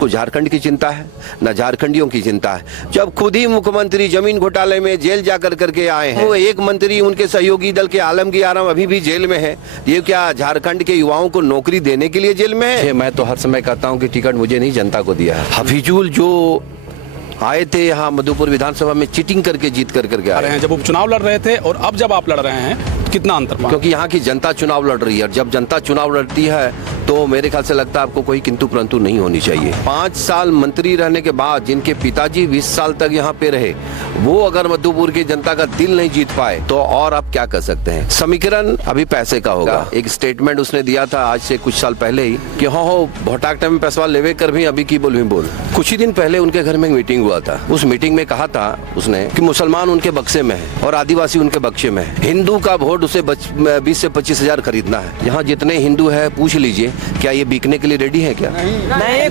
को झारखंड की चिंता है, न झारखंडियों की चिंता है। जब खुद ही मुख्यमंत्री जमीन घोटाले में जेल जाकर करके आए हैं, वो एक मंत्री उनके सहयोगी दल के आलमगीर आलम अभी भी जेल में है। ये क्या झारखंड के युवाओं को नौकरी देने के लिए जेल में है? मैं तो हर समय कहता हूँ कि टिकट मुझे नहीं, जनता को दिया है। हफीजुल जो आए थे यहाँ मधुपुर विधानसभा में चीटिंग करके जीत कर करके आए हैं। जब उपचुनाव लड़ रहे थे और अब जब आप लड़ रहे हैं कितना अंतर? क्योंकि यहाँ की जनता चुनाव लड़ रही है, और जब जनता चुनाव लड़ती है तो मेरे ख्याल से लगता है आपको कोई किंतु परंतु नहीं होनी चाहिए। 5 साल मंत्री रहने के बाद जिनके पिताजी 20 साल तक यहाँ पे रहे, वो अगर मधुपुर की जनता का दिल नहीं जीत पाए तो और आप क्या कर सकते हैं। समीकरण अभी पैसे का होगा। एक स्टेटमेंट उसने दिया था आज से कुछ साल पहले ही कि हो भोटाक टाइम में पैसा लेवे कर भी अभी की बोल। कुछ ही दिन पहले उनके घर में एक मीटिंग हुआ था। उस मीटिंग में कहा था उसने कि मुसलमान उनके बक्से में है और आदिवासी उनके बक्से में है। हिंदू का वोट उसे 20 से 25 हजार खरीदना है। यहाँ जितने हिंदू है पूछ लीजिए, क्या ये बिकने के लिए रेडी है? क्या नहीं।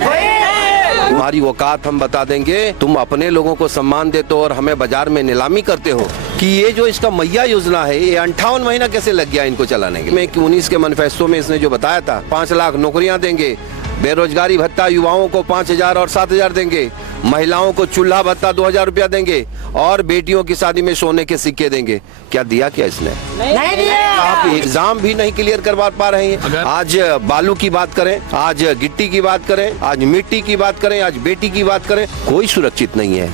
तुम्हारी औकात हम बता देंगे। तुम अपने लोगों को सम्मान देते हो और हमें बाजार में नीलामी करते हो कि ये जो इसका मैया योजना है, ये 58 महीना कैसे लग गया इनको चलाने के लिए। 19 के मैनिफेस्टो में इसने जो बताया था 5 लाख नौकरियां देंगे, बेरोजगारी भत्ता युवाओं को 5,000 और 7,000 देंगे, महिलाओं को चूल्हा भत्ता 2,000 रुपया देंगे और बेटियों की शादी में सोने के सिक्के देंगे। क्या दिया क्या इसने? नहीं दिया। आप एग्जाम भी नहीं क्लियर करवा पा रहे हैं। आज बालू की बात करें, आज गिट्टी की बात करें, आज मिट्टी की बात करें, आज बेटी की बात करें, कोई सुरक्षित नहीं है।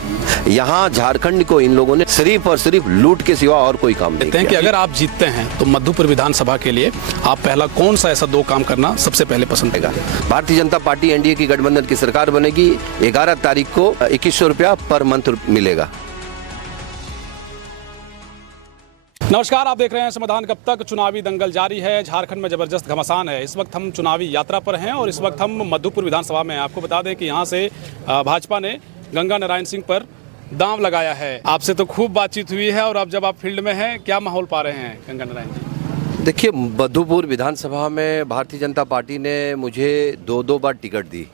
यहाँ झारखंड को इन लोगों ने सिर्फ और सिर्फ लूट के सिवा और कोई काम नहीं किया। कि अगर आप जीतते हैं तो मधुपुर विधानसभा के लिए आप पहला कौन सा ऐसा 2 काम करना सबसे पहले पसंद करेगा? भारतीय जनता पार्टी एनडीए की गठबंधन की सरकार बनेगी। 11 तारीख को 2100 रुपया पर मंथ मिलेगा। नमस्कार, आप देख रहे हैं समाधान। कब तक चुनावी दंगल जारी है, झारखंड में जबरदस्त घमासान है। इस वक्त हम चुनावी यात्रा पर हैं और इस वक्त हम मधुपुर विधानसभा में। आपको बता दें कि यहाँ से भाजपा ने गंगा नारायण सिंह पर दांव लगाया है। आपसे तो खूब बातचीत हुई है और अब जब आप फील्ड में हैं, क्या माहौल पा रहे हैं गंगा नारायण जी? देखिए, मधुपुर विधानसभा में भारतीय जनता पार्टी ने मुझे 2 बार टिकट दी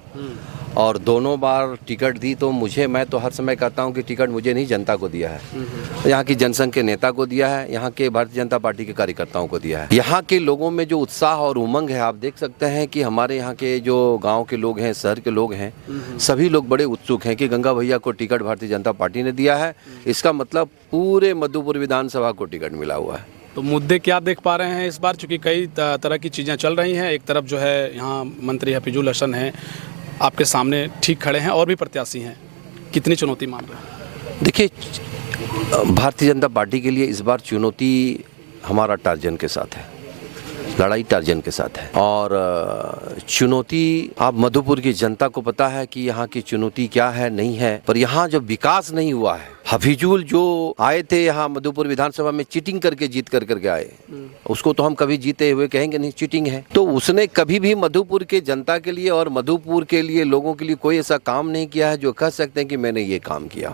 और दोनों बार टिकट दी तो मैं तो हर समय कहता हूं कि टिकट मुझे नहीं, जनता को दिया है। यहाँ की जनसंघ के नेता को दिया है, यहाँ के भारतीय जनता पार्टी के कार्यकर्ताओं को दिया है। यहाँ के लोगों में जो उत्साह और उमंग है, आप देख सकते हैं कि हमारे यहाँ के जो गांव के लोग हैं, शहर के लोग हैं, सभी लोग बड़े उत्सुक हैं कि गंगा भैया को टिकट भारतीय जनता पार्टी ने दिया है। इसका मतलब पूरे मधुपुर विधानसभा को टिकट मिला हुआ है। तो मुद्दे क्या देख पा रहे हैं इस बार? चूँकि कई तरह की चीज़ें चल रही हैं। एक तरफ जो है यहाँ मंत्री हफीजुल हसन हैं, आपके सामने ठीक खड़े हैं, और भी प्रत्याशी हैं। कितनी चुनौती मान रहे हैं? देखिए, भारतीय जनता पार्टी के लिए इस बार चुनौती हमारा टार्जन के साथ है, लड़ाई टार्जन के साथ है। और चुनौती आप मधुपुर की जनता को पता है कि यहाँ की चुनौती क्या है, नहीं है। पर यहाँ जब विकास नहीं हुआ है, हफीजुल जो आए थे यहाँ मधुपुर विधानसभा में चीटिंग करके जीत कर करके आए, उसको तो हम कभी जीते हुए कहेंगे नहीं, चीटिंग है। तो उसने कभी भी मधुपुर के जनता के लिए और मधुपुर के लिए लोगों के लिए कोई ऐसा काम नहीं किया है जो कह सकते हैं कि मैंने ये काम किया।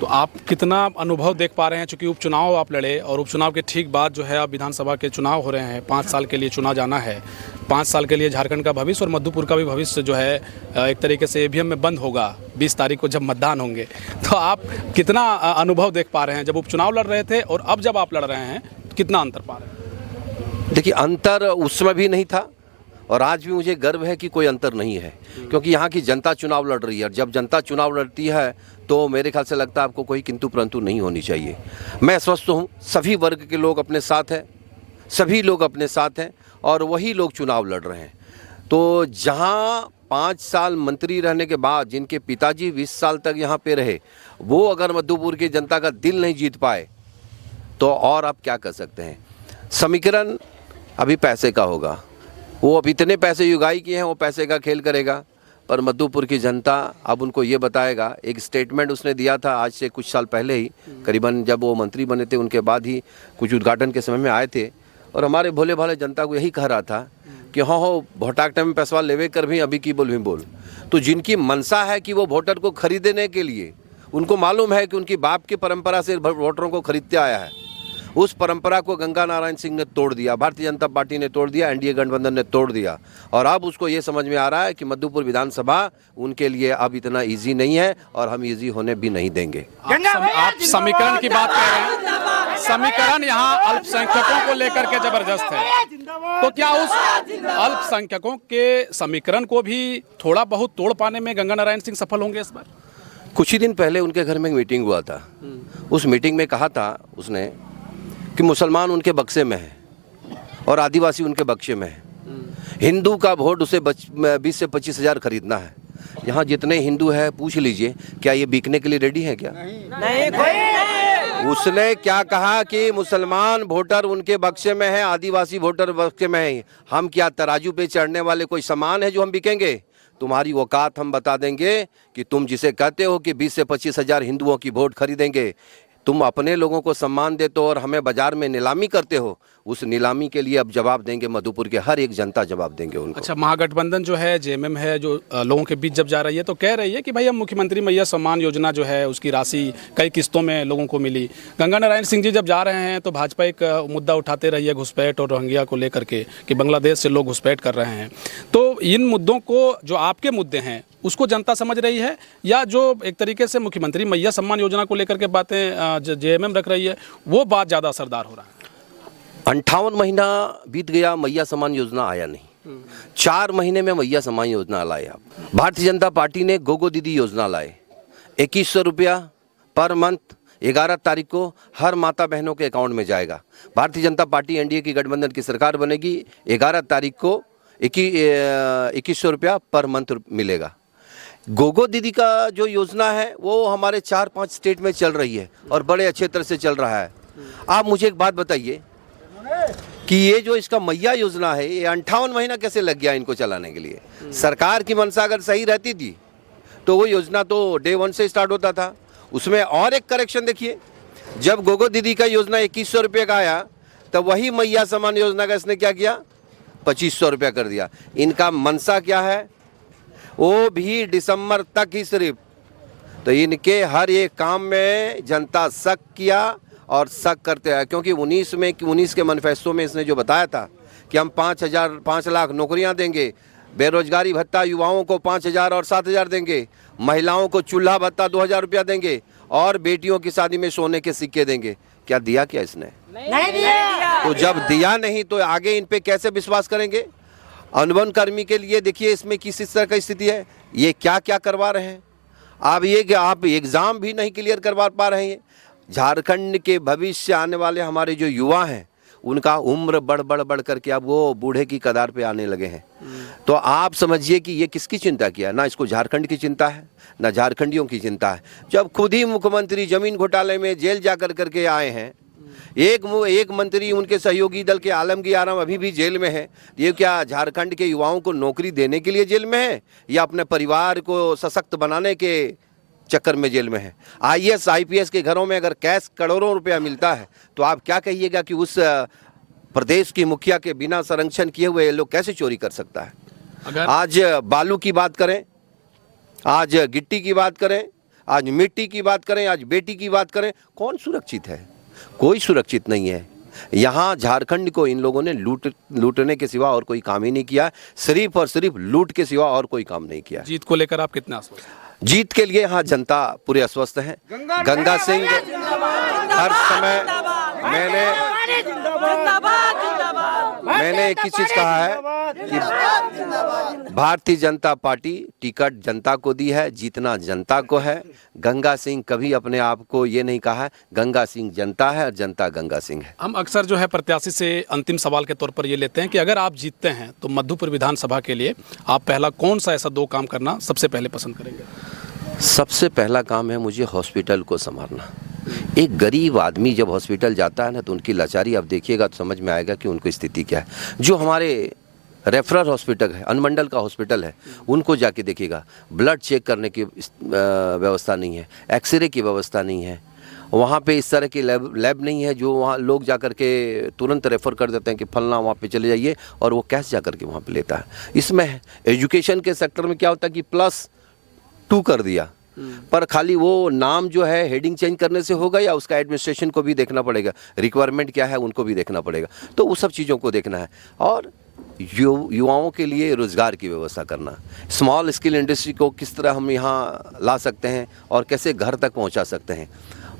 तो आप कितना अनुभव देख पा रहे हैं? चूँकि उपचुनाव आप लड़े और उपचुनाव के ठीक बाद जो है अब विधानसभा के चुनाव हो रहे हैं। 5 साल के लिए चुना जाना है। 5 साल के लिए झारखंड का भविष्य और मधुपुर का भी भविष्य जो है एक तरीके से ईवीएम में बंद होगा 20 तारीख को जब मतदान होंगे। तो आप कितना अनुभव देख पा रहे हैं? जब उपचुनाव लड़ रहे थे और अब जब आप लड़ रहे हैं तो कितना अंतर पा रहे हैं? देखिए, अंतर उस समय भी नहीं था और आज भी मुझे गर्व है कि कोई अंतर नहीं है, क्योंकि यहाँ की जनता चुनाव लड़ रही है। और जब जनता चुनाव लड़ती है तो मेरे ख्याल से लगता है आपको कोई किंतु परंतु नहीं होनी चाहिए। मैं स्वस्थ हूँ, सभी वर्ग के लोग अपने साथ हैं, सभी लोग अपने साथ हैं और वही लोग चुनाव लड़ रहे हैं। तो जहाँ 5 साल मंत्री रहने के बाद जिनके पिताजी 20 साल तक यहाँ पे रहे, वो अगर मधुपुर की जनता का दिल नहीं जीत पाए तो और आप क्या कर सकते हैं। समीकरण अभी पैसे का होगा। वो अब इतने पैसे युगाई किए हैं, वो पैसे का खेल करेगा, पर मधुपुर की जनता अब उनको ये बताएगा। एक स्टेटमेंट उसने दिया था आज से कुछ साल पहले ही, करीबन जब वो मंत्री बने थे उनके बाद ही कुछ उद्घाटन के समय में आए थे और हमारे भोले भाले जनता को यही कह रहा था कि हो भोटाक टाइम में पैसा लेवे कर भी अभी की बोल। तो जिनकी मनसा है कि वो वोटर को खरीदने के लिए, उनको मालूम है कि उनकी बाप की परंपरा से वोटरों को खरीदते आया है, उस परंपरा को गंगा नारायण सिंह ने तोड़ दिया, भारतीय जनता पार्टी ने तोड़ दिया, एनडीए गठबंधन ने तोड़ दिया। और अब उसको ये समझ में आ रहा है कि मधुपुर विधानसभा उनके लिए अब इतना इजी नहीं है और हम इजी होने भी नहीं देंगे। आप समीकरण की बात कर रहे हैं। समीकरण यहाँ अल्पसंख्यकों को लेकर के जबरदस्त है। तो क्या उस अल्पसंख्यकों के समीकरण को भी थोड़ा बहुत तोड़ पाने में गंगा नारायण सिंह सफल होंगे इस बार? कुछ ही दिन पहले उनके घर में एक मीटिंग हुआ था। उस मीटिंग में कहा था उसने कि मुसलमान उनके बक्से में है और आदिवासी उनके बक्से में है। हिंदू का वोट उसे 20 से 25 हज़ार खरीदना है। यहाँ जितने हिंदू है पूछ लीजिए, क्या ये बिकने के लिए रेडी है क्या? नहीं। उसने क्या कहा कि मुसलमान वोटर उनके बक्से में है, आदिवासी वोटर बक्से में है। हम क्या तराजू पे चढ़ने वाले कोई सामान है जो हम बिकेंगे? तुम्हारी औकात हम बता देंगे कि तुम जिसे कहते हो कि 20 से 25 हज़ार हिंदुओं की वोट खरीदेंगे, तुम अपने लोगों को सम्मान देते हो और हमें बाजार में नीलामी करते हो। उस नीलामी के लिए अब जवाब देंगे, मधुपुर के हर एक जनता जवाब देंगे उनको। अच्छा, महागठबंधन जो है, जेएमएम है, जो लोगों के बीच जब जा रही है तो कह रही है कि भाई हम मुख्यमंत्री मैया सम्मान योजना जो है उसकी राशि कई किस्तों में लोगों को मिली। गंगा नारायण सिंह जी जब जा रहे हैं तो भाजपा एक मुद्दा उठाते रही है घुसपैठ और रोहिंग्या को लेकर के कि बांग्लादेश से लोग घुसपैठ कर रहे हैं। तो इन मुद्दों को, जो आपके मुद्दे हैं, उसको जनता समझ रही है, या जो एक तरीके से मुख्यमंत्री मैया सम्मान योजना को लेकर के बातें जेएमएम रख रही है वो बात ज़्यादा असरदार हो रहा है? 58 महीना बीत गया, मैया सम्मान योजना आया नहीं। 4 महीने में मैया सम्मान योजना लाए आप। भारतीय जनता पार्टी ने गोगो दीदी योजना लाए। 2100 रुपया पर मंथ 11 तारीख को हर माता बहनों के अकाउंट में जाएगा। भारतीय जनता पार्टी एनडीए की गठबंधन की सरकार बनेगी, 11 तारीख को 2100 रुपया पर मंथ मिलेगा। गोगो दीदी का जो योजना है वो हमारे 4-5 स्टेट में चल रही है और बड़े अच्छे तरह से चल रहा है। आप मुझे एक बात बताइए कि ये जो इसका मैया योजना है, ये 58 महीना कैसे लग गया इनको चलाने के लिए? सरकार की मंशा अगर सही रहती थी तो वो योजना तो डे 1 से स्टार्ट होता था। उसमें और एक करेक्शन देखिए, जब गोगो दीदी का योजना 2100 रुपये का आया तब वही मैया सम्मान योजना का इसने क्या किया, 2500 रुपया कर दिया। इनका मंशा क्या है? वो भी दिसंबर तक ही सिर्फ। तो इनके हर एक काम में जनता शक किया और शक करते हैं, क्योंकि 19 के मैनिफेस्टो में इसने जो बताया था कि हम 5 लाख नौकरियां देंगे, बेरोजगारी भत्ता युवाओं को 5000 और 7000 देंगे, महिलाओं को चूल्हा भत्ता 2000 रुपया देंगे और बेटियों की शादी में सोने के सिक्के देंगे। क्या दिया क्या इसने? नहीं दिया। तो जब दिया नहीं तो आगे इन पे कैसे विश्वास करेंगे? अनुबंध कर्मी के लिए देखिए इसमें किस तरह की स्थिति है, ये क्या क्या करवा रहे हैं। आप ये कि आप एग्ज़ाम भी नहीं क्लियर करवा पा रहे हैं। झारखंड के भविष्य आने वाले हमारे जो युवा हैं उनका उम्र बढ़ करके अब वो बूढ़े की कगार पे आने लगे हैं। तो आप समझिए कि ये किसकी चिंता किया? ना इसको झारखंड की चिंता है, ना झारखंडियों की चिंता है। जब खुद ही मुख्यमंत्री जमीन घोटाले में जेल जा करके आए हैं, एक मंत्री उनके सहयोगी दल के आलमगीर आलम अभी भी जेल में है। ये क्या झारखंड के युवाओं को नौकरी देने के लिए जेल में है या अपने परिवार को सशक्त बनाने के चक्कर में जेल में है? IAS IPS के घरों में अगर कैश करोड़ों रुपया मिलता है तो आप क्या कहिएगा कि उस प्रदेश की मुखिया के बिना संरक्षण किए हुए लोग कैसे चोरी कर सकता है? आज बालू की बात करें, आज गिट्टी की बात करें, आज मिट्टी की बात करें, आज बेटी की बात करें, कौन सुरक्षित है? कोई सुरक्षित नहीं है। यहाँ झारखंड को इन लोगों ने लूटने के सिवा और कोई काम ही नहीं किया, सिर्फ और सिर्फ लूट के सिवा और कोई काम नहीं किया। जीत को लेकर आप कितना आश्वस्त हैं? जीत के लिए यहाँ जनता पूरे आश्वस्त है। गंगा सिंह हर समय मैंने एक ही चीज कहा है कि भारतीय जनता पार्टी टिकट जनता को दी है, जीतना जनता को है। गंगा सिंह कभी अपने आप को ये नहीं कहा है, गंगा सिंह जनता है और जनता गंगा सिंह है। हम अक्सर जो है प्रत्याशी से अंतिम सवाल के तौर पर ये लेते हैं कि अगर आप जीतते हैं तो मधुपुर विधानसभा के लिए आप पहला कौन सा ऐसा 2 काम करना सबसे पहले पसंद करेंगे? सबसे पहला काम है मुझे हॉस्पिटल को संभालना। एक गरीब आदमी जब हॉस्पिटल जाता है ना तो उनकी लाचारी आप देखिएगा तो समझ में आएगा कि उनकी स्थिति क्या है। जो हमारे रेफरल हॉस्पिटल है, अनुमंडल का हॉस्पिटल है, उनको जाके देखिएगा, ब्लड चेक करने की व्यवस्था नहीं है, एक्सरे की व्यवस्था नहीं है, वहाँ पे इस तरह की लैब नहीं है जो वहाँ लोग जा कर के तुरंत रेफ़र कर देते हैं कि फलना वहाँ पे चले जाइए और वो कैश जा कर के वहाँ पे लेता है। इसमें एजुकेशन के सेक्टर में क्या होता है कि +2 कर दिया, पर खाली वो नाम जो है हेडिंग चेंज करने से होगा या उसका एडमिनिस्ट्रेशन को भी देखना पड़ेगा, रिक्वायरमेंट क्या है उनको भी देखना पड़ेगा। तो वो सब चीज़ों को देखना है और युवाओं के लिए रोज़गार की व्यवस्था करना, स्मॉल स्केल इंडस्ट्री को किस तरह हम यहाँ ला सकते हैं और कैसे घर तक पहुँचा सकते हैं।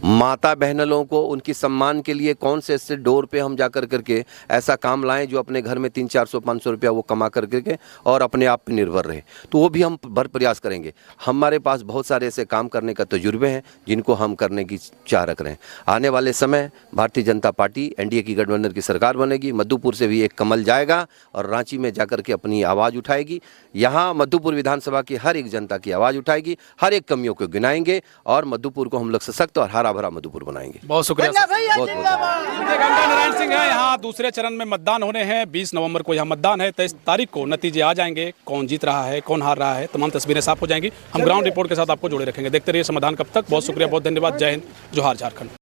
माता बहनों को उनकी सम्मान के लिए कौन से ऐसे डोर पे हम जा करके ऐसा काम लाएं जो अपने घर में 300-400-500 रुपया वो कमा करके और अपने आप पे निर्भर रहे। तो वो भी हम भर प्रयास करेंगे। हमारे पास बहुत सारे ऐसे काम करने का तजुर्बे हैं जिनको हम करने की चाह रख रहे हैं। आने वाले समय भारतीय जनता पार्टी एनडीए की गठबंधन की सरकार बनेगी। मधुपुर से भी एक कमल जाएगा और रांची में जाकर के अपनी आवाज़ उठाएगी। यहाँ मधुपुर विधानसभा की हर एक जनता की आवाज़ उठाएगी, हर एक कमियों को गिनाएंगे और मधुपुर को हम लोग सशक्त और हरा भरा मधुपुर बनाएंगे। बहुत शुक्रिया। बहुत बहुत गंगा नारायण सिंह है। यहाँ दूसरे चरण में मतदान होने हैं। 20 नवंबर को यहाँ मतदान है। 23 तारीख को नतीजे आ जाएंगे। कौन जीत रहा है, कौन हार रहा है, तमाम तस्वीरें साफ हो जाएंगी। हम ग्राउंड रिपोर्ट के साथ आपको जोड़े रखेंगे। देखते रहिए समाधान कब तक। बहुत शुक्रिया, बहुत धन्यवाद। जय हिंद, जोहार झारखंड।